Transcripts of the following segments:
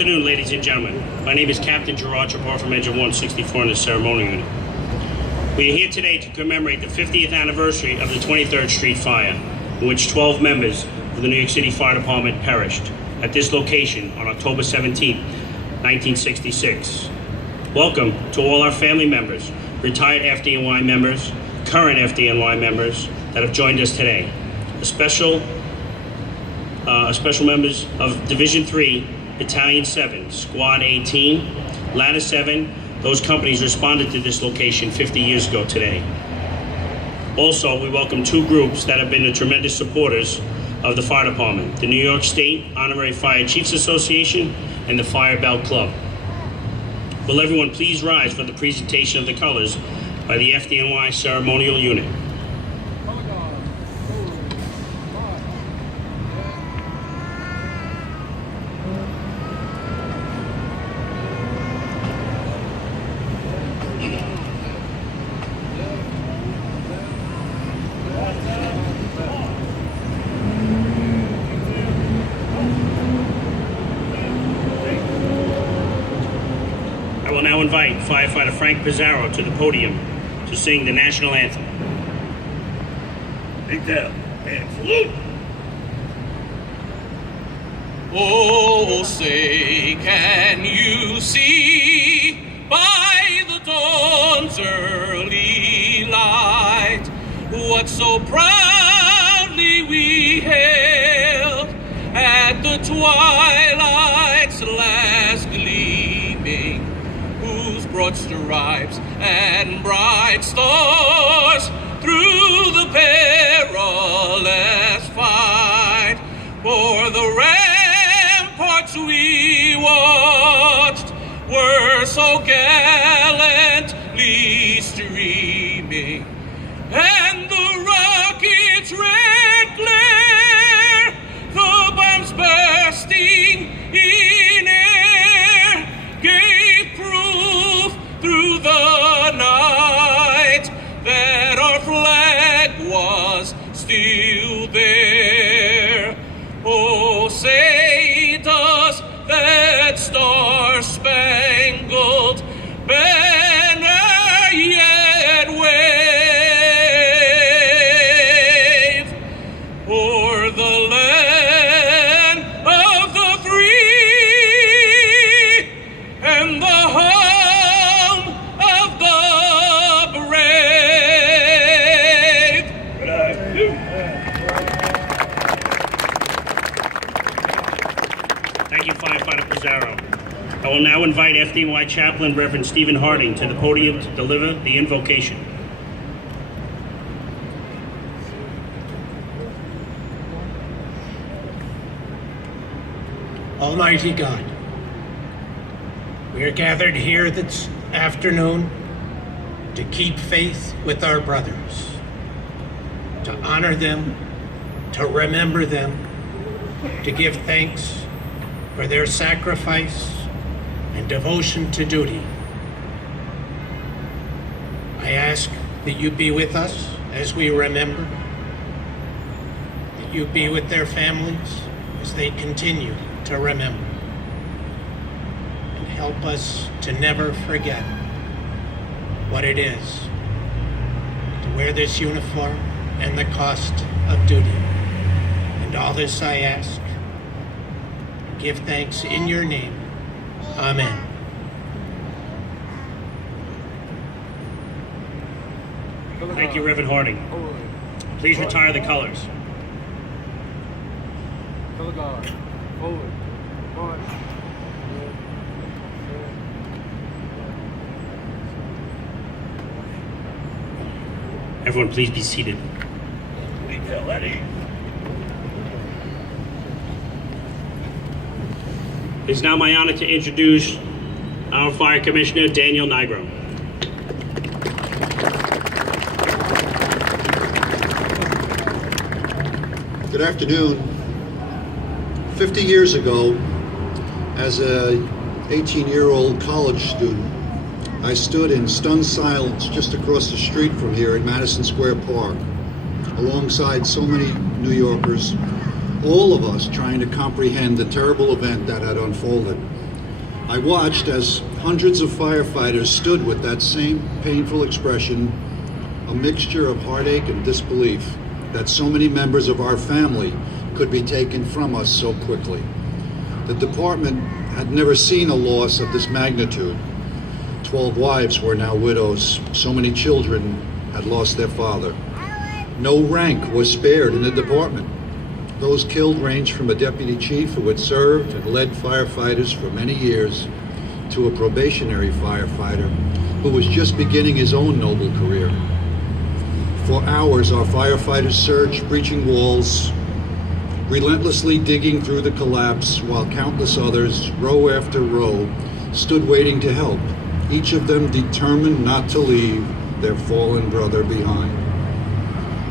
afternoon, ladies and gentlemen. My name is Captain Gerard Trapar from Engine 164 in the ceremonial unit. We are here today to commemorate the 50th anniversary of the 23rd Street fire, in which 12 members of the New York City Fire Department perished at this location on October 17, 1966. Welcome to all our family members, retired FDNY members, current FDNY members that have joined us today. Special members of Division 3, Battalion 7, Squad 18, Ladder 7. Those companies responded to this location 50 years ago today. Also, we welcome two groups that have been the tremendous supporters of the fire department, the New York State Honorary Fire Chiefs Association and the Fire Bell Club. Will everyone please rise for the presentation of the colors by the FDNY ceremonial unit. I will now invite firefighter Frank Pizarro to the podium to sing the national anthem. Big down and salute. Oh, say, can you see by the dawn's early light what so proudly we hailed at the twilight's last gleaming, whose broad stripes and bright stars through the perilous fight for the ramparts we watched were so gallantly streaming, and the rocket's red glare, the bombs bursting in air, gave proof through the night that our flag was still there. Oh, say does that star-spangled banner yet wave o'er the land of the free and the home of the brave? Thank you, firefighter Pizarro. I will now invite FDNY Chaplain Reverend Stephen Harding to the podium to deliver the invocation. Almighty God, we are gathered here this afternoon to keep faith with our brothers, to honor them, to remember them, to give thanks for their sacrifice and devotion to duty. I ask that you be with us as we remember, that you be with their families as they continue to remember, and help us to never forget what it is to wear this uniform and the cost of duty. And all this I ask, give thanks in your name. Amen. Thank you, Reverend Harding. Please retire the colors. Color guard. Forward. March. Everyone, please be seated. Big down, Eddie. It is now my honor to introduce our Fire Commissioner, Daniel Nigro. Good afternoon. 50 years ago, as a 18-year-old college student, I stood in stunned silence just across the street from here at Madison Square Park, alongside so many New Yorkers, all of us trying to comprehend the terrible event that had unfolded. I watched as hundreds of firefighters stood with that same painful expression, a mixture of heartache and disbelief that so many members of our family could be taken from us so quickly. The department had never seen a loss of this magnitude. 12 wives were now widows. So many children had lost their father. No rank was spared in the department. Those killed ranged from a deputy chief who had served and led firefighters for many years to a probationary firefighter who was just beginning his own noble career. For hours, our firefighters searched, breaching walls, relentlessly digging through the collapse, while countless others, row after row, stood waiting to help, each of them determined not to leave their fallen brother behind.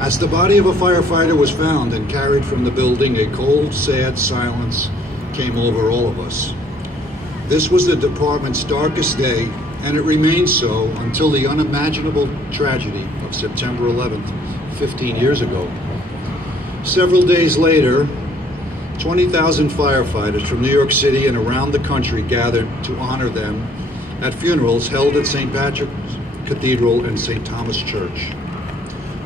As the body of a firefighter was found and carried from the building, a cold, sad silence came over all of us. This was the department's darkest day, and it remained so until the unimaginable tragedy of September 11th, 15 years ago. Several days later, 20,000 firefighters from New York City and around the country gathered to honor them at funerals held at St. Patrick's Cathedral and St. Thomas Church.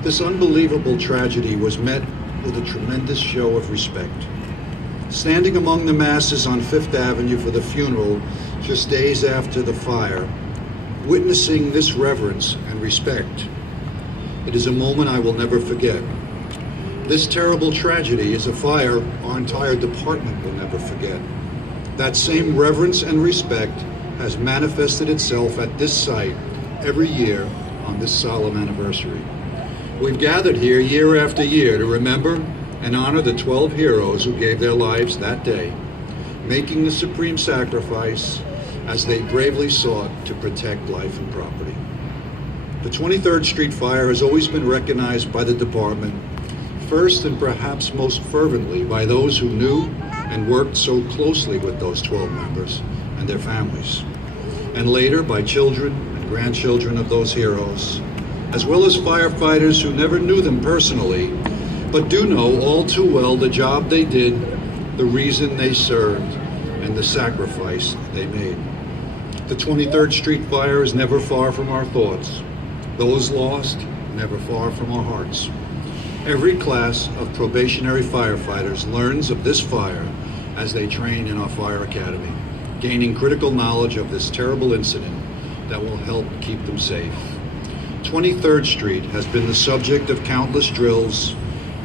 This unbelievable tragedy was met with a tremendous show of respect. Standing among the masses on Fifth Avenue for the funeral just days after the fire, witnessing this reverence and respect, it is a moment I will never forget. This terrible tragedy is a fire our entire department will never forget. That same reverence and respect has manifested itself at this site every year on this solemn anniversary. We've gathered here year after year to remember and honor the 12 heroes who gave their lives that day, making the supreme sacrifice as they bravely sought to protect life and property. The 23rd Street fire has always been recognized by the department, first and perhaps most fervently by those who knew and worked so closely with those 12 members and their families, and later by children and grandchildren of those heroes, as well as firefighters who never knew them personally, but do know all too well the job they did, the reason they served, and the sacrifice they made. The 23rd Street fire is never far from our thoughts. Those lost, never far from our hearts. Every class of probationary firefighters learns of this fire as they train in our fire academy, gaining critical knowledge of this terrible incident that will help keep them safe. 23rd Street has been the subject of countless drills,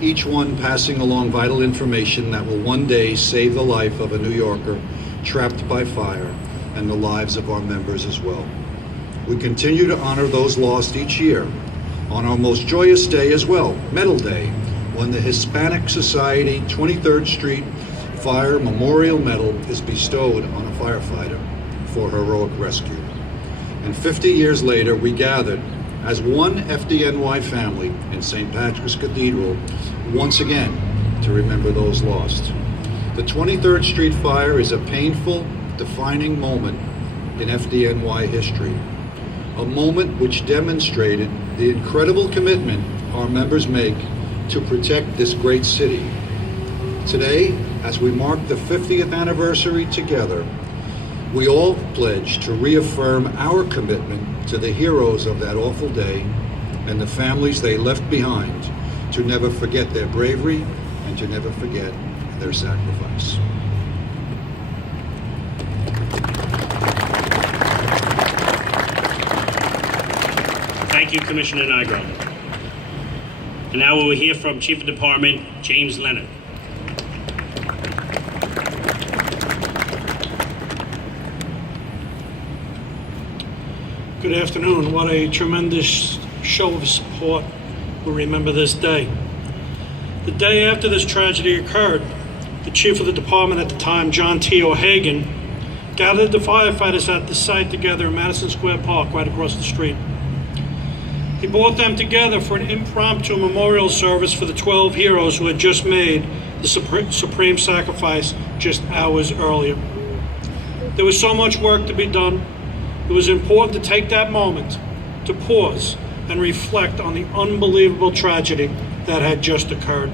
each one passing along vital information that will one day save the life of a New Yorker trapped by fire and the lives of our members as well. We continue to honor those lost each year on our most joyous day as well, Medal Day, when the Hispanic Society 23rd Street Fire Memorial Medal is bestowed on a firefighter for heroic rescue. And 50 years later, we gathered as one FDNY family in St. Patrick's Cathedral once again to remember those lost. The 23rd Street fire is a painful, defining moment in FDNY history, a moment which demonstrated the incredible commitment our members make to protect this great city. Today, as we mark the 50th anniversary together, we all pledge to reaffirm our commitment to the heroes of that awful day and the families they left behind, to never forget their bravery and to never forget their sacrifice. Thank you, Commissioner Nigro. And now we will hear from Chief of Department James Leonard. Good afternoon. What a tremendous show of support. We remember this day. The day after this tragedy occurred, the chief of the department at the time, John T. O'Hagan, gathered the firefighters at the site together in Madison Square Park, right across the street. He brought them together for an impromptu memorial service for the 12 heroes who had just made the supreme sacrifice just hours earlier. There was so much work to be done. It was important to take that moment to pause and reflect on the unbelievable tragedy that had just occurred.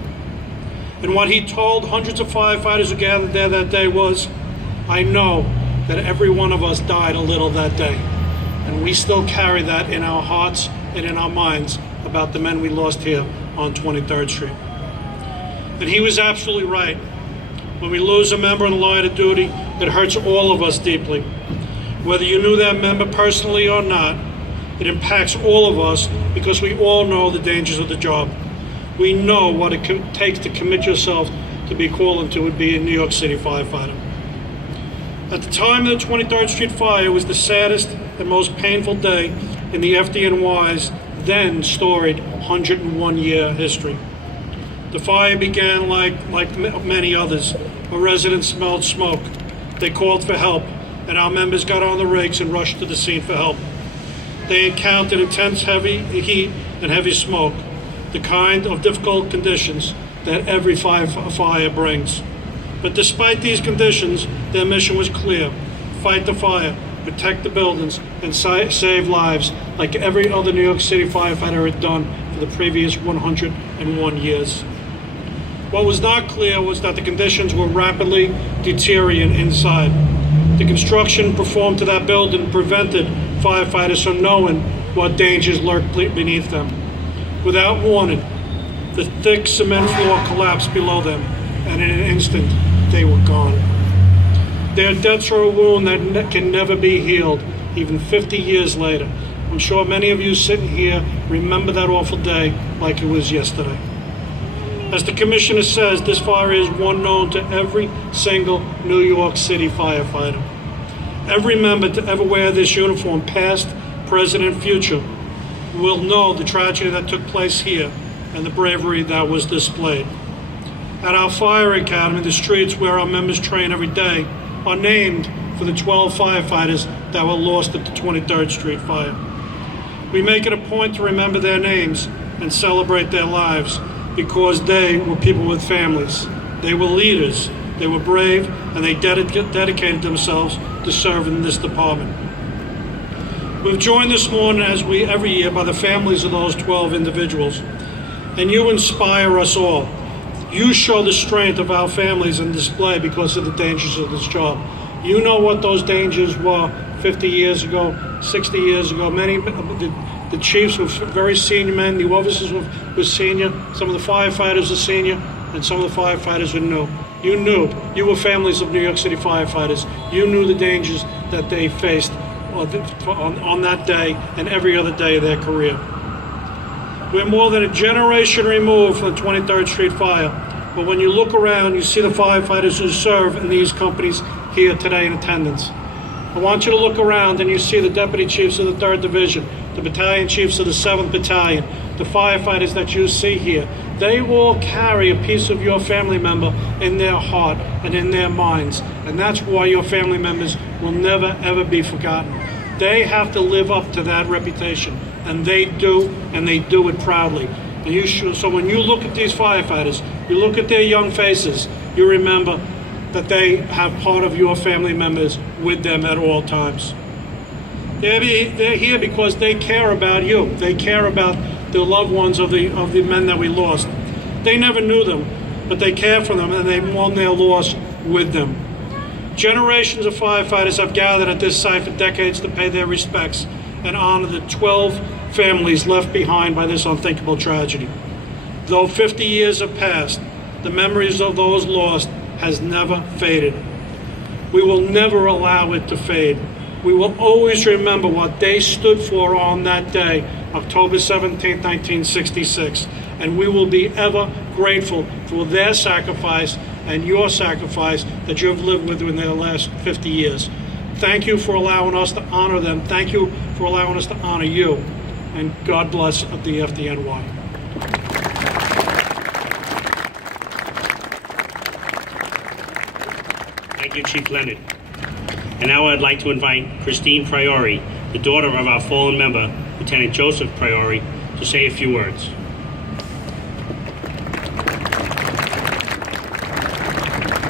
And what he told hundreds of firefighters who gathered there that day was, I know that every one of us died a little that day. And we still carry that in our hearts and in our minds about the men we lost here on 23rd Street. And he was absolutely right. When we lose a member in the line of duty, it hurts all of us deeply. Whether you knew that member personally or not, it impacts all of us because we all know the dangers of the job. We know what it takes to commit yourself to be called into would be a New York City firefighter. At the time of the 23rd Street fire, it was the saddest and most painful day in the FDNY's then storied 101-year history. The fire began like many others. A resident smelled smoke. They called for help, and our members got on the rigs and rushed to the scene for help. They encountered intense heavy heat and heavy smoke, the kind of difficult conditions that every fire brings. But despite these conditions, their mission was clear: fight the fire, protect the buildings, and save lives like every other New York City firefighter had done for the previous 101 years. What was not clear was that the conditions were rapidly deteriorating inside. The construction performed to that building prevented firefighters from knowing what dangers lurked beneath them. Without warning, the thick cement floor collapsed below them, and in an instant, they were gone. Their deaths are a wound that can never be healed, even 50 years later. I'm sure many of you sitting here remember that awful day like it was yesterday. As the commissioner says, this fire is one known to every single New York City firefighter. Every member to ever wear this uniform, past, present, and future, will know the tragedy that took place here and the bravery that was displayed. At our fire academy, the streets where our members train every day are named for the 12 firefighters that were lost at the 23rd Street fire. We make it a point to remember their names and celebrate their lives because they were people with families. They were leaders, they were brave, and they dedicated themselves to serve in this department. We've joined this morning, as we every year, by the families of those 12 individuals. And you inspire us all. You show the strength of our families on display because of the dangers of this job. You know what those dangers were 50 years ago, 60 years ago. Many the chiefs were very senior men, the officers were senior, some of the firefighters were senior, and some of the firefighters were new. You knew. You were families of New York City firefighters. You knew the dangers that they faced on that day and every other day of their career. We're more than a generation removed from the 23rd Street fire, but when you look around, you see the firefighters who serve in these companies here today in attendance. I want you to look around and you see the deputy chiefs of the 3rd Division, the battalion chiefs of the 7th Battalion, the firefighters that you see here. They all carry a piece of your family member in their heart and in their minds, and that's why your family members will never, ever be forgotten. They have to live up to that reputation, and they do it proudly. And you should, so when you look at these firefighters, you look at their young faces, you remember that they have part of your family members with them at all times. They're here because they care about you. They care about the loved ones of the men that we lost. They never knew them, but they care for them, and they mourn their loss with them. Generations of firefighters have gathered at this site for decades to pay their respects and honor the 12 families left behind by this unthinkable tragedy. Though 50 years have passed, the memories of those lost has never faded. We will never allow it to fade. We will always remember what they stood for on that day, October 17, 1966, and we will be ever grateful for their sacrifice and your sacrifice that you have lived with in the last 50 years. Thank you for allowing us to honor them. Thank you for allowing us to honor you. And God bless the FDNY. Thank you, Chief Leonard. And now I'd like to invite Christine Priori, the daughter of our fallen member, Lieutenant Joseph Priori, to say a few words.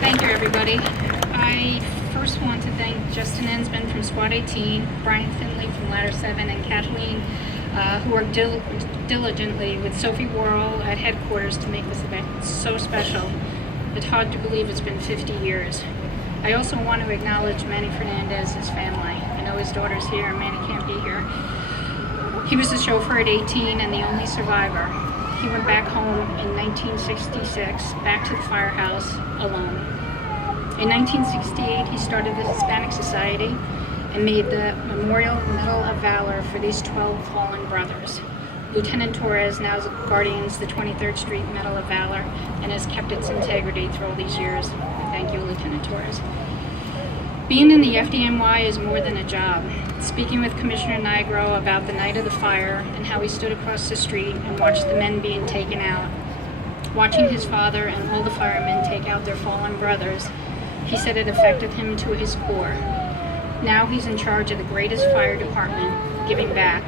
Thank you, everybody. I first want to thank Justin Ensman from Squad 18, Brian Finley from Ladder 7, and Kathleen, who worked diligently with Sophie Worrell at headquarters to make this event so special. It's hard to believe it's been 50 years. I also want to acknowledge Manny Fernandez's family. I know his daughter's here and Manny can't be here. He was a chauffeur at 18 and the only survivor. He went back home in 1966, back to the firehouse alone. In 1968, he started the Hispanic Society and made the Memorial Medal of Valor for these 12 fallen brothers. Lieutenant Torres now guardians the 23rd Street Medal of Valor and has kept its integrity through all these years. Thank you, Lieutenant Torres. Being in the FDNY is more than a job. Speaking with Commissioner Nigro about the night of the fire and how he stood across the street and watched the men being taken out, watching his father and all the firemen take out their fallen brothers, he said it affected him to his core. Now he's in charge of the greatest fire department, giving back.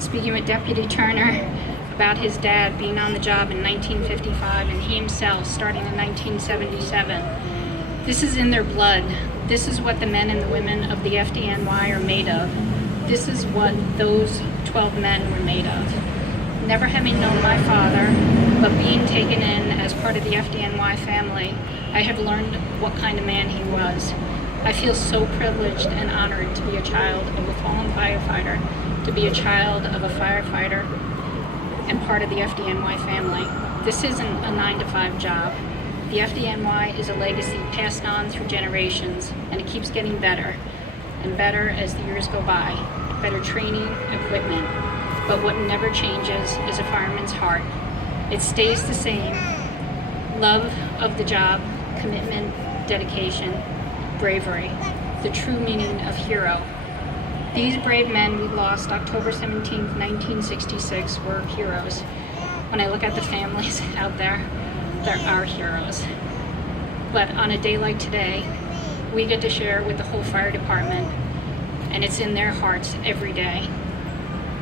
Speaking with Deputy Turner about his dad being on the job in 1955 and he himself starting in 1977. This is in their blood. This is what the men and the women of the FDNY are made of. This is what those 12 men were made of. Never having known my father, but being taken in as part of the FDNY family, I have learned what kind of man he was. I feel so privileged and honored to be a child of a fallen firefighter, to be a child of a firefighter and part of the FDNY family. This isn't a 9-to-5 job. The FDNY is a legacy passed on through generations, and it keeps getting better and better as the years go by. Better training, equipment. But what never changes is a fireman's heart. It stays the same. Love of the job, commitment, dedication, bravery, the true meaning of hero. These brave men we lost October 17, 1966 were heroes. When I look at the families out there, they're our heroes. But on a day like today, we get to share with the whole fire department, and it's in their hearts every day.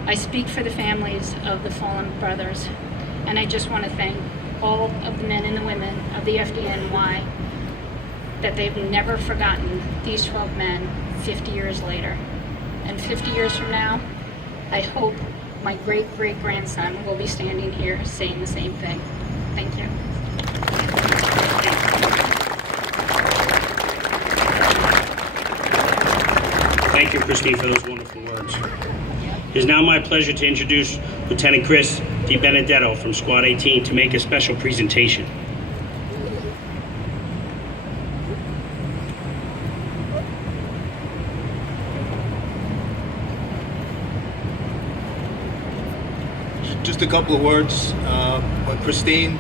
I speak for the families of the fallen brothers, and I just want to thank all of the men and the women of the FDNY that they've never forgotten these 12 men 50 years later. And 50 years from now, I hope my great-great-grandson will be standing here saying the same thing. Thank you. Thank you, Christine, for those wonderful words. It is now my pleasure to introduce Lieutenant Chris DiBenedetto from Squad 18 to make a special presentation. Just a couple of words. When Christine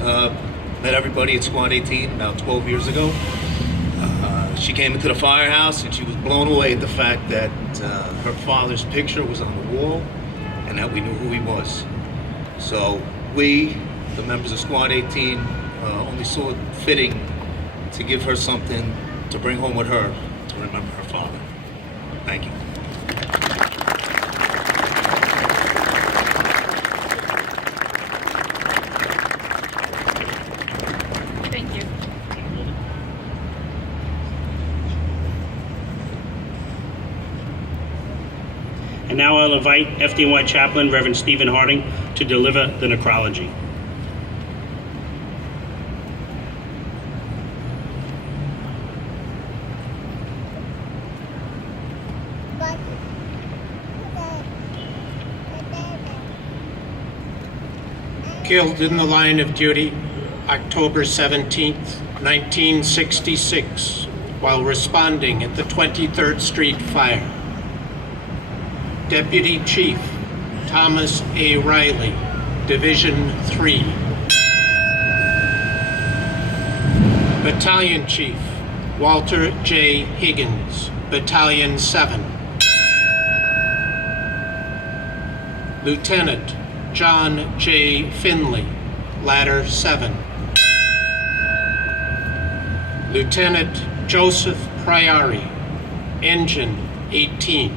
met everybody at Squad 18 about 12 years ago, she came into the firehouse and she was blown away at the fact that her father's picture was on the wall and that we knew who he was. So we, the members of Squad 18, only saw it fitting to give her something to bring home with her to remember her father. Thank you. Thank you. And now I'll invite FDNY Chaplain Reverend Stephen Harding to deliver the necrology. Killed in the line of duty, October 17th, 1966, while responding at the 23rd Street fire. Deputy Chief Thomas A. Riley, Division 3. Battalion Chief Walter J. Higgins, Battalion 7. Lieutenant John J. Finley, Ladder 7. Lieutenant Joseph Priori, Engine 18.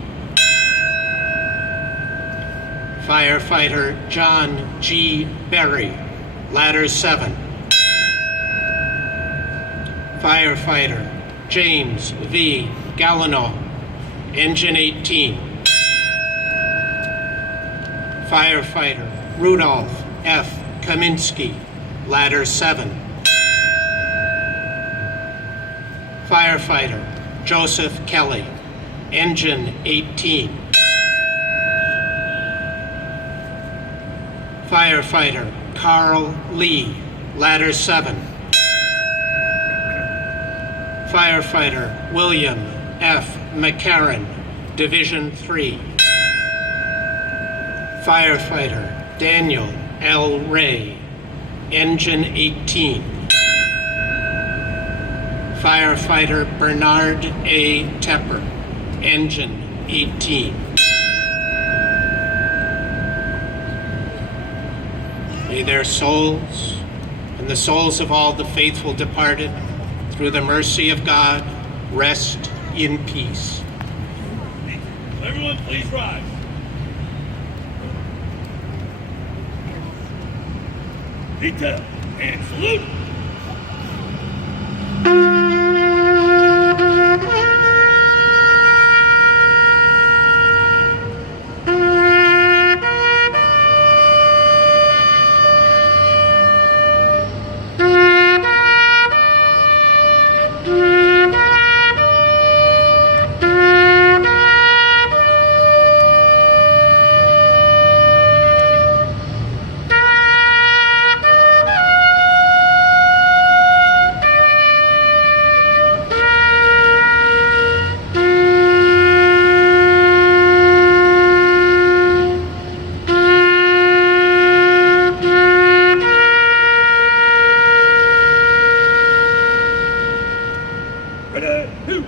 Firefighter John G. Berry, Ladder 7. Firefighter James V. Gallinal, Engine 18. Firefighter Rudolph F. Kaminsky, Ladder 7. Firefighter Joseph Kelly, Engine 18. Firefighter Carl Lee, Ladder 7. Firefighter William F. McCarran, Division 3. Firefighter Daniel L. Ray, Engine 18. Firefighter Bernard A. Tepper, Engine 18. May their souls and the souls of all the faithful departed, through the mercy of God, rest in peace. Everyone, please rise. Detail and salute. Ready, two.